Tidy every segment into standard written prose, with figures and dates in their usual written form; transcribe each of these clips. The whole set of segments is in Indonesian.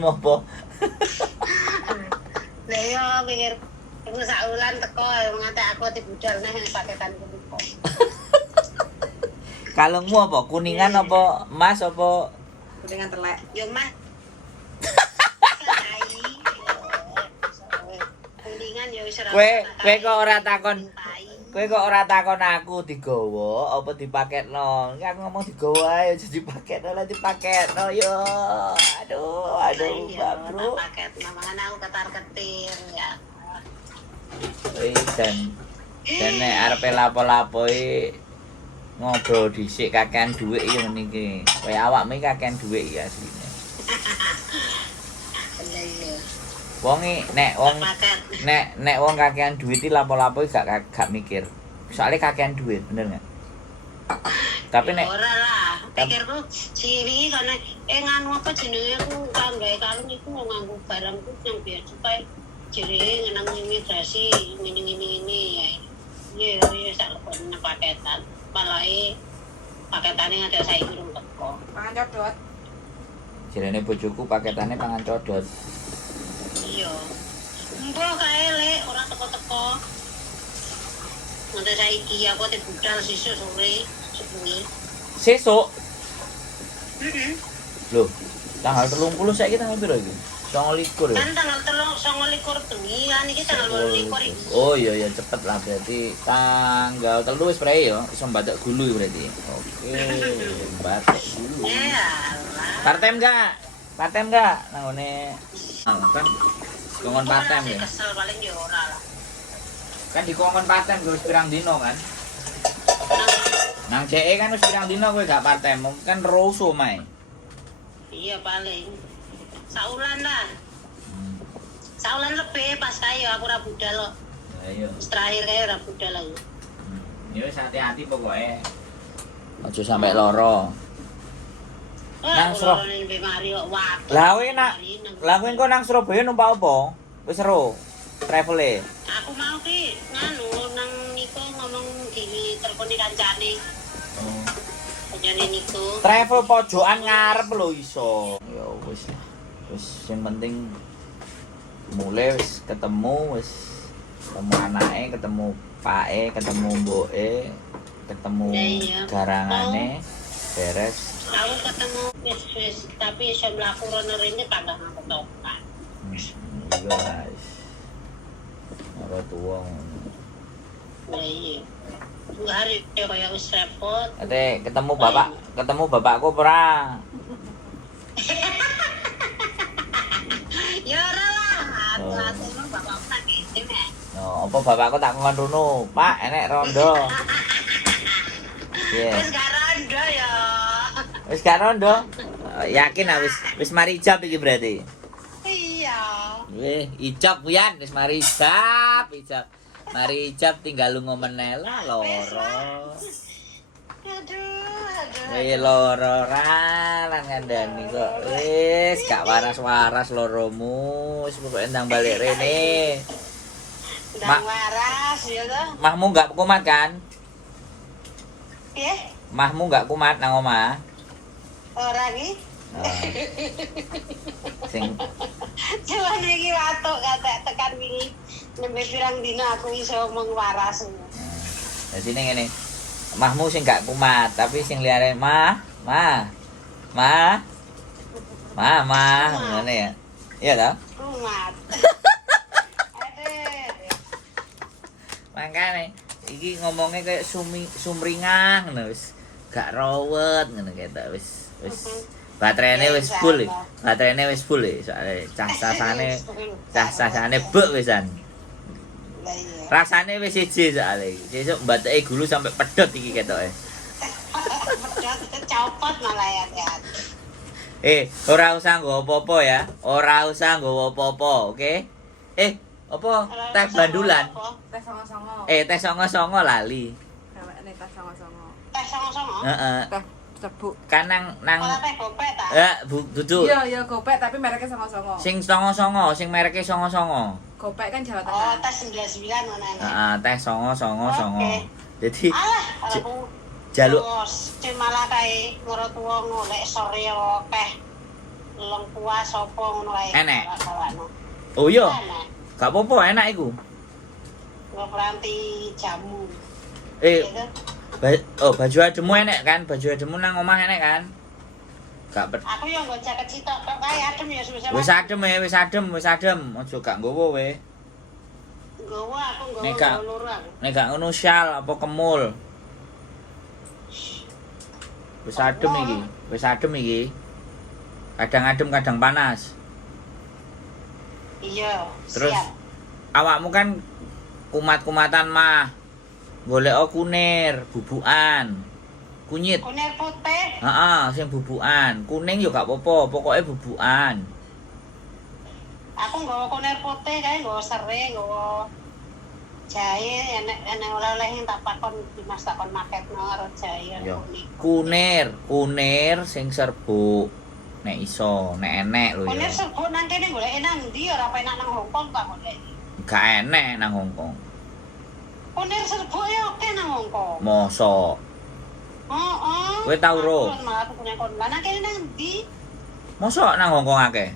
Kuninganmu apa? Lah yo pikir aku sak wulan teko ngate aku dibudal neh paketan punika. Kalungmu apa? Kuningan apa emas apa? Kuningan telek. Yo Mas. Kuningan yo wis ora. Kowe kok ora takon. Kowe kok ora takon aku digawa apa dipaketno? Aku ngomong digawa ae aja dipaketno lah dipaketno yo. Aduh, Bro. Paket namanya aku ketar-ketir ya. Dan nek arepe lapo-lapo ngobrol dhisik kakean dhuwit ya ngene iki. Kaya awakmu iki kakean dhuwit ya asline. Lah iya. Wong nek wong kakean dhuwit iki lapo-lapo gak mikir. Soale kakean dhuwit, bener enggak? Tapi nek ora lah, pikirku si wingi kana nganu apa jenenge aku kang gawe kalung iku mau nganggo barangku yang biar supaya jere nang imigrasi ngene ya. Iya sak lebone paketan. Malahe paketane ada saiki urung teko. Pangan codot. jarene bojoku paketane pangan codot. Iya. Mbok kae lek ora teko-teko. Nanti saiki aku te budal sesuk sore sebengi. Sesuk. Heeh. Loh, tanggal 30 saiki tanggal piro iki? 29 ya. Kan tanggal 29 bengi kan iki tanggal 28 iki. Oh iya cepet lah berarti tanggal 3 wis prei ya, iso mbadak gulu berarti. Oke, batak gulu. Ya. Part-time enggak? Part-time enggak? Nanggone kan dikongkon part-time ya. Kesel paling ya ora lah. Kan dikongkon part-time wis pirang dino kan? Nang CE kan wis pirang dino kowe gak part-time, kan roso mae. Iya paling saulan lah. Saulan lebih pas kae aku ora budal kok. Lah iya. Terakhir kae ora budal aku. Ya wis hati-hati pokoke. Aja sampe lara. Nang Lah kowe engko nang Surabaya numpak apa? Wis seru travel-e. Aku mau ki nganu nang niku ngomong di telepone kancane. Oh. Kancane niku. Travel pojokan ngarep lho iso. Ya wis. Wis sing penting mulai wis ketemu anake, ketemu pake, ketemu mboke, ketemu garangane, beres. Aku ketemu wis tapi iso mlaku rono rene tambah ngetokan. Iya guys. Ora tuwa ngono. Lah iya. Dua hari kaya wis repot. Ate ketemu bapakku ora? Ya ora lah. Ate emang bapakku tak ngene mek. No, apa bapakku tak ngomong rono, Pak, enek rondo. Iya. Wis gak rondo ya. Wis gak rondo. Yakin wis mari ijab iki berarti. Iya. Ijab Yan, wis mari ijab. Mari ijab tinggal lunga meneh lah loro. Aduh. Loro lan ngandani kok. Wis gak waras-waras loromu. Wis pokoke ndang balik rene. Ndang waras ya to. Mahmu gak kumat kan? Piye? Mahmu gak kumat nang omah? Ora iki. Sing Cuman iki watuk kate tekan wingi nembe pirang dina aku iso omong waras. Dadi ning ngene. Mahmu sing gak kumat, tapi sing liyane mah. Ngene ya. Iya ta? Kumat. Aduh. Makane iki ngomongnya kayak sumringah ngono wis gak rawet ngono ketok wis baterainya wis full soalnya cah-cahane bek wisan. Lah iya. Rasane wis siji soalnya sesuk mbateke gulu sampai pedhot iki ketoke. Pedhot copot malah ya. Ora usah nggo apa-apa ya. Ora usah nggo apa-apa, oke? Apa teh bandulan? Teh songo-songo. Teh songo-songo lali. Dhewekne teh songo-songo. Teh songo-songo. Heeh. Teh cebuk. Kan nang Ora teh gopek ta? dudu. Iya, gopek tapi mereknya songo-songo. Sing songo-songo, sing mereke songo-songo. Gopek kan Jawa Oh, Tengah. teh 99 ngono. Heeh, teh songo-songo. Jadi Alah, aku jaluk malah kae ngoro tuwa golek sore teh. lelong puas sapa ngono kae. Enek? Bawakno. Oh iya, Enek. gak apa-apa enak iku. Nggo ranti jamu. Eh, Gitu. baju ademu enek kan? Baju ademu nang omah enek kan? Gak Aku yo nggo jaket sitok tok kae adem ya susah. wis adem. Ojo gak nggowo we. Nggowo aku Nek gak- nggowo loro aku. Nek gak ngono syal apa kemul. Wis adem iki. Kadang adem kadang panas. Iya. Terus siap. awakmu kan kumat-kumatan mah. Golek kunir, bubukan. Kunyit. Kunir putih. Heeh, sing bubukan. Kuning yo gak apa-apa, pokoke bubukan. Aku nggawa kunir putih kae nggawa serai, nggawa jahe, enek oleh-oleh yang tak pakon Dimas takon marketno karo jahe Yo. kuning. Kunir sing serbuk. Nek iso, nek enek lho Kunir ya. serbuk nang kene golek nang ndi ora penak nang Hongkong tak golek. Gak enek nang Hongkong. Kunir serbuk ya oke nang Hongkong. Mosok. Heeh. Kowe tau ro? Malah aku punya kon. Lah nang kene nang ndi? Mosok nang Hongkong akeh.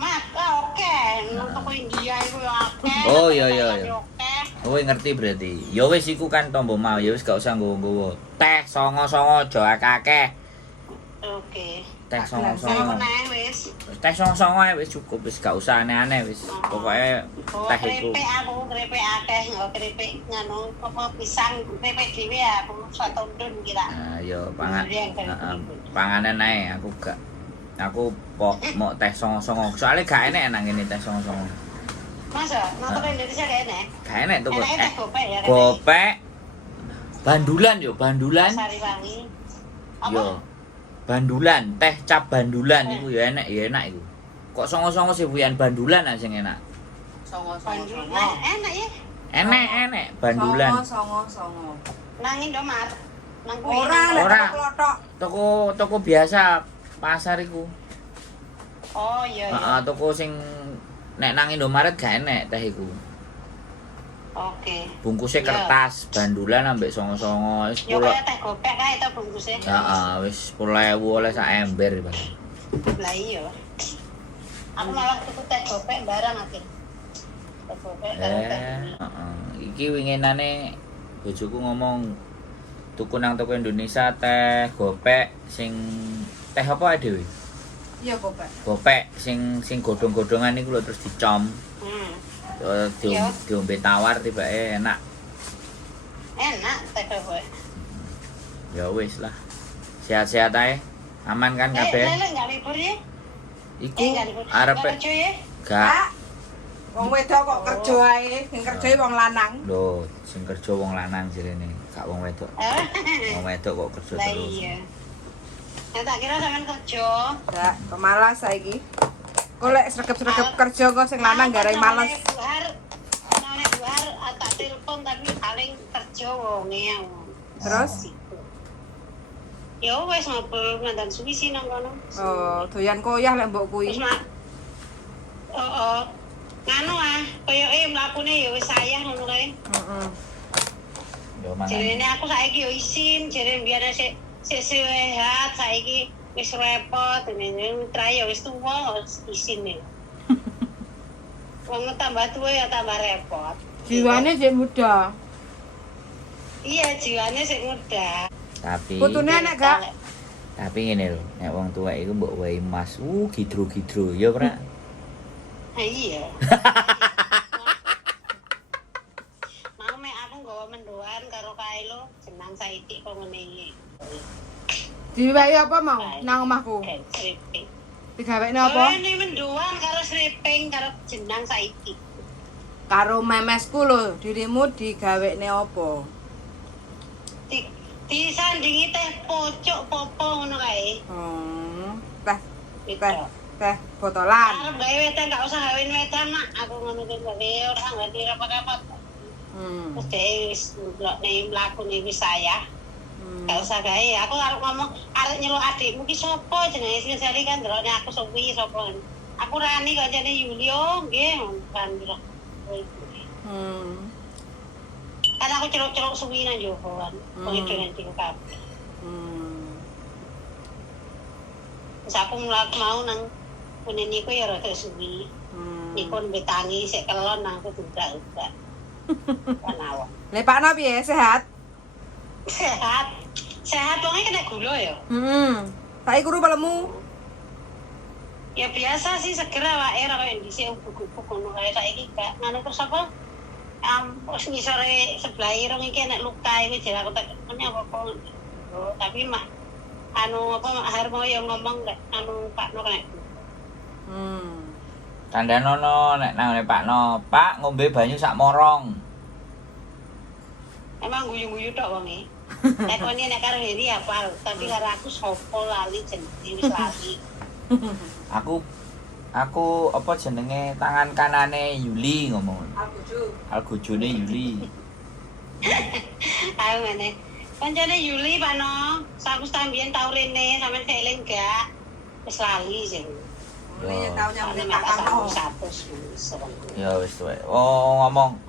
Maka oke, nang toko India iku yo akeh. Oh, iya, iya, iya. Oke. Kowe ngerti berarti. Ya wis iku kan tombo mau, ya wis gak usah nggowo-nggowo. Teh songo-songo aja akeh. Oke. Teh Saya songo-songo. meneh wis. Teh songo-songo ae wis cukup, wis gak usah aneh-aneh wis. Pokoke Bawa teh iku. keripik aku, keripik akeh, nggo keripik nganu apa pisang, keripik dhewe aku satu ndun kira. Nah, yo panganan ae aku gak. Aku mau teh songo-songo. Soale gak enek nang ngene teh songo-songo. Masa? Nang toko Indonesia gak enek? Gak enek tuh. Enake teh gopek ya. Gopek. Bandulan yo, bandulan. Sariwangi. Apa? Yo. Bandulan, teh cap bandulan iku ya enak iku. Kok songo-songo sih buyan bandulan aja sing enak. Songo-songo. Enak ya. Enek bandulan. Songo. Nang Indomaret. Nang kuwi. Ora. Klothok. Toko biasa pasar iku. Oh iya Heeh, iya. toko sing nek nang Indomaret gak enek teh iku. Oke. Bungkusnya Iya. kertas, bandulan ambek songo-songo wis Ya 10. kaya teh gopek kae to bungkusnya. Heeh, wis 10.000 oleh sak ember Bang. Lah iya. Aku malah tuku teh gopek barang akhir. Teh gopek karo teh. Heeh. Iki winginane bojoku ngomong tuku nang toko Indonesia teh gopek sing teh apa ae dhewe? Iya, Bapak. Gopek sing godhong-godhongan iku lho terus dicom. Iya. Diombe tawar tibake enak. Enak teh gopek. Ya wis lah. Sehat-sehat ae. Aman kan kabeh? Lele enggak libur ya? Iku Enggak libur. arepe Kerja ya? gak. Wong wedok kok kerja ae, sing kerja wong lanang. Lho, sing kerja wong lanang jirene, gak wong wedok. Wong wedok kok kerja Lah terus. iya. Nah, tak kira sampean kerja. Enggak, pemalas saiki. Kok lek sregep-sregep kerja kok sing lanang garai males. Nek buar tak telepon tapi paling kerja wonge ya. Terus? Ya wis ngobrol mandan suwi sih nang kono. Oh, doyan koyah lek mbok kuwi. Wis mak. Oh. Nganu koyoke mlakune ya wis sayah ngono kae. Heeh. Yo mangan. Jarene aku saiki yo isin, jare biar sik sehat saiki wis repot ngene trayo wis tuwa wis isin ya. Wong tambah tuwa ya tambah repot. Jiwane sik muda. Iya, jiwane sik muda. Tapi Putune enek gak? tapi ngene lho, nek wong tuwek iku mbok wae emas, gidro-gidro ya ora. Ha iya. Mau mek aku nggawa mendoan karo Kailo jenang saiki kok ngene iki. Diwehi apa mau nang omahku? Stripping. Digawekne apa? Ini mendoan karo stripping karo jenang saiki. Karo memesku lho, dirimu digawekne apa? Disandingi teh pocok popo ngono kae. Teh botolan. Arep gawe wetan gak usah gawe wetan mak. Aku ngono ki gawe ora ngerti apa-apa. Terus dhewe wis mlokne mlakune wis saya. Gak usah gawe. Aku arep ngomong arep nyeluk adikmu ki sapa jenenge sing sari kan ndelokne aku suwi sapa. Aku rani kancane Yulio nggih kan. Kan aku celuk-celuk suwi nang jowo kan. Kok itu nanti kabeh. Terus aku mau nang ngene niku ya rada suwi. Niku betangi sik kelon nang aku tidak. Panawa. Le Pak No piye sehat? Sehat. Sehat wong kena gula ya. Saiki kuru pelemu. Ya biasa sih segera wae ora kaya dhisik ubuk-ubuk ngono kae saiki gak ngono terus apa? Wis ngisore sebelah irung iki nek luka iki jare aku tak ngene apa kok. Oh, tapi mah anu apa Harmo yang ngomong gak anu Pak No kena. Kandhanono nek nang Pak No, Pak ngombe banyu sak morong. Emang guyu-guyu tok wonge. Tekoni nek karo Heri hafal, tapi karo aku sopo lali jenenge wis lali. Aku apa jenenge tangan kanane Yuli ngomong. Algojone Yuli. Ayo ngene. Kancane Yuli Pak No, saku sampeyan tau rene, sampeyan keling gak? Wis lali sih. Ini tau nyambut Nek Pak No. 100 Ya wis tuwe. Oh ngomong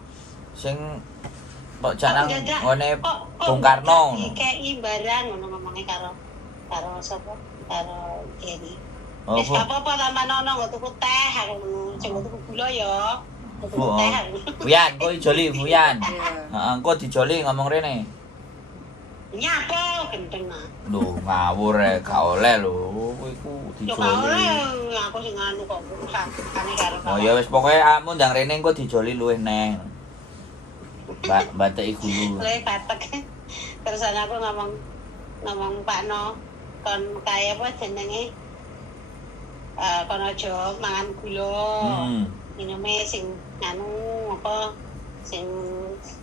sing kok janang ngene Bung Karno. Dikei barang ngono ngomongnya karo sapa? Karo Heri. Oh, Wis gak apa-apa tambah nono nggo tuku teh aku ngono. Sing tuku gula ya. Tuku teh aku. Buyan, kok dijoli Buyan. Heeh, engko dijoli ngomong rene. Nyapo gendeng ah. Lho, ngawur gak oleh lho. Kowe iku Yo karo dijoli. aku sing anu kok urusane karo. Oh ya wis pokoke kamu ndang rene engko dijoli luwih neh. Bateki gulu. Le batek. Terus aku ngomong Pak No kon kaya apa jenenge? Kon aja mangan gula. Minume sing anu apa sing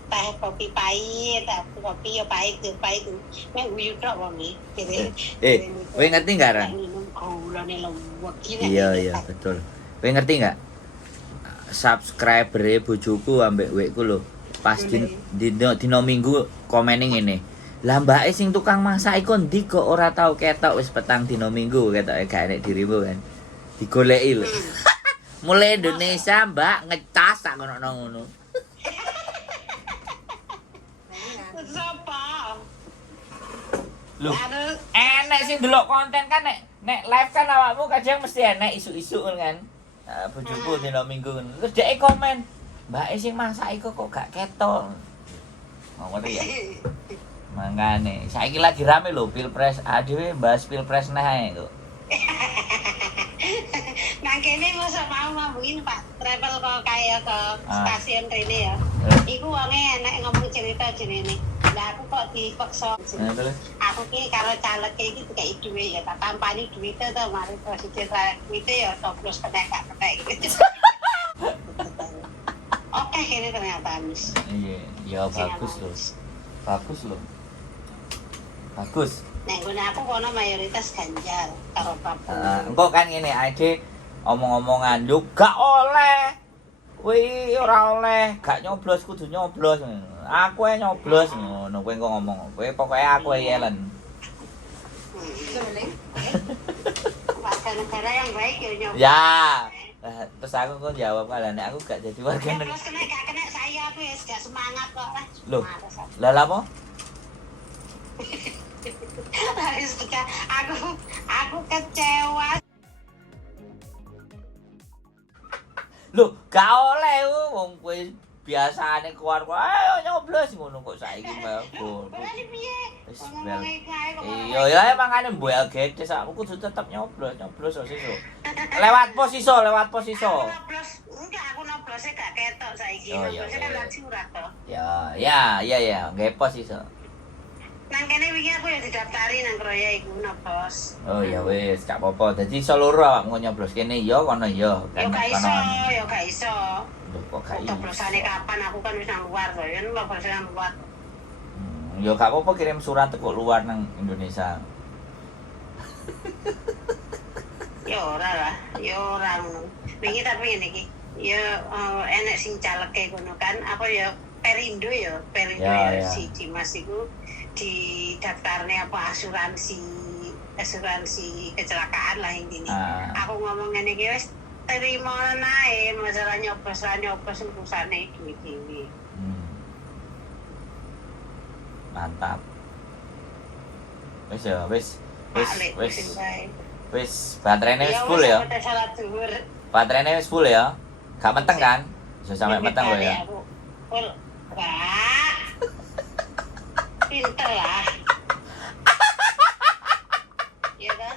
teh kopi pahit, kopi ya pahit. Mek guyu tok wonge. Kowe ngerti enggak, Ran? Minum gulane lewek iki. Iya, betul. Kowe ngerti enggak? Subscriber bojoku ambek wekku lho. Pas dino Minggu komene ngene. Lah mbake sing tukang masak iku ndi kok ora tau ketok wis petang dino Minggu ketoke gak enek dirimu kan. Digoleki lho. Mulai Indonesia, Mbak, ngecas sak ngono. Sapa? Lho, enek sing delok konten kan nek live kan awakmu kadang mesti enek isu-isu kan. Bojoku dino Minggu. Terus dhek komen, "Mbake sing masak iku kok gak ketok." Ngomong ya. Mangane, saiki lagi rame lho Pilpres. Dhewe bahas Pilpres neh ae kok. Nang kene mosok mau ngomongin Pak travel kok kaya ke stasiun rene ya. Iku wonge enek ngomong cerita jenenge. Lah aku kok dipaksa. Aku ki karo caleg iki dikai dhuwit ya, tak tampani dhuwite to mari presiden dhuwite ya toplos kena gak kena iki. Oke kene ternyata Anis. Iya, ya bagus loh. Bagus. Nek ngene aku kono mayoritas Ganjar karo Prabowo. Engko kan ngene ade omong-omongan yo gak oleh. Kuwi ora oleh, gak nyoblos kudu nyoblos. Aku ae nyoblos ngono kowe engko ngomong. Kowe pokoke aku ae yelen. Warga negara yang baik ya nyoblos. Ya. Terus aku kok jawab kalau nek aku gak jadi warga negara. Terus gak kena saya wis gak semangat kok. Loh. Lah apa? Aku kecewa. Loh, gak oleh wong kowe biasane keluar ayo nyoblos ngono kok saiki bagus. Wis bel. Iya ya mangane mbuel gede sakmu kudu tetep nyoblos sesuk. Lewat pos iso. Enggak, aku noblosnya gak ketok saiki. Oh, iya, Noblosnya kan lewat surat toh. Ya, nggae pos iso. Nang kene wingi aku ya didaftari nang Kroya iku noblos. Oh ya wis, gak apa-apa. Dadi iso loro awakmu nyoblos kene ya kono ya. Ya gak iso. Loh kok gak iso. Noblosane kapan aku kan wis nang luar to, ya noblosane nang luar. Ya gak apa-apa kirim surat kok luar nang Indonesia. Ya ora ngono. Wingi tak pengen iki. Ya enek sing caleke ngono kan, apa ya Perindo ya si Dimas iku di daftarnya apa asuransi kecelakaan lah intinya. Aku ngomong ngene iki wis terima nae masalah nyoblos urusane iki. Mantap. Wis. Wis baterainya wis Ya full wis, ya. sampai salat zuhur. Baterainya wis full ya. Gak meteng kan? Bisa sampai meteng loh ya. Full. Wah. Pinter lah. Iya kan?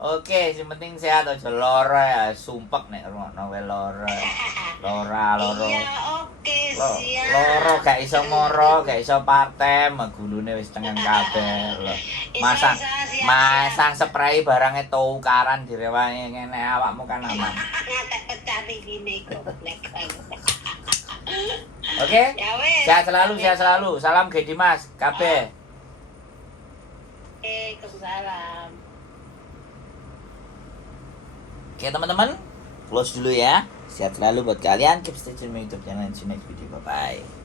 Oke, yang penting sehat aja loro ya, sumpek nek rungokno wae loro. Loro. Iya, oke, siap. Loro gak iso moro, gak iso patem, gulune wis tengen kabeh lho. Masang Siap. masang spray barangnya tukaran direwangi ngene awakmu kan aman. Ngatek pecah gini goblek. Oke? Ya wes. Sehat selalu. Salam Ge Dimas kabeh. Waalaikumsalam. Oke teman-teman, close dulu ya. Sehat selalu buat kalian. Keep stay tune my YouTube channel. See you next video. Bye bye.